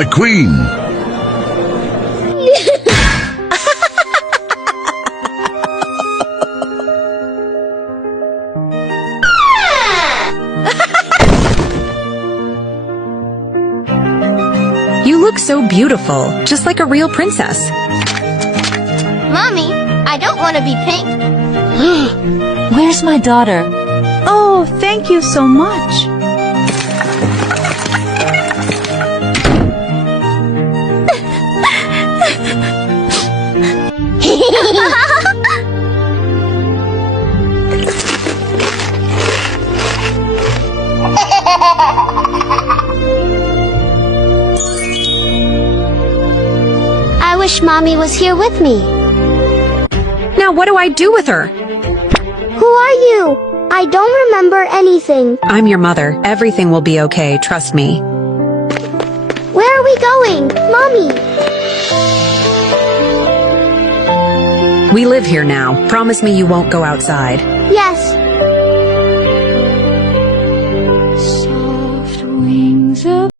my queen. You look so beautiful, just like a real princess. Mommy, I don't want to be pink. Where's my daughter? Oh, thank you so much. I wish Mommy was here with me. Now what do I do with her? Who are you? I don't remember anything. I'm your mother. Everything will be okay, trust me. Where are we going? Mommy! We live here now. Promise me you won't go outside. Yes. Soft wings of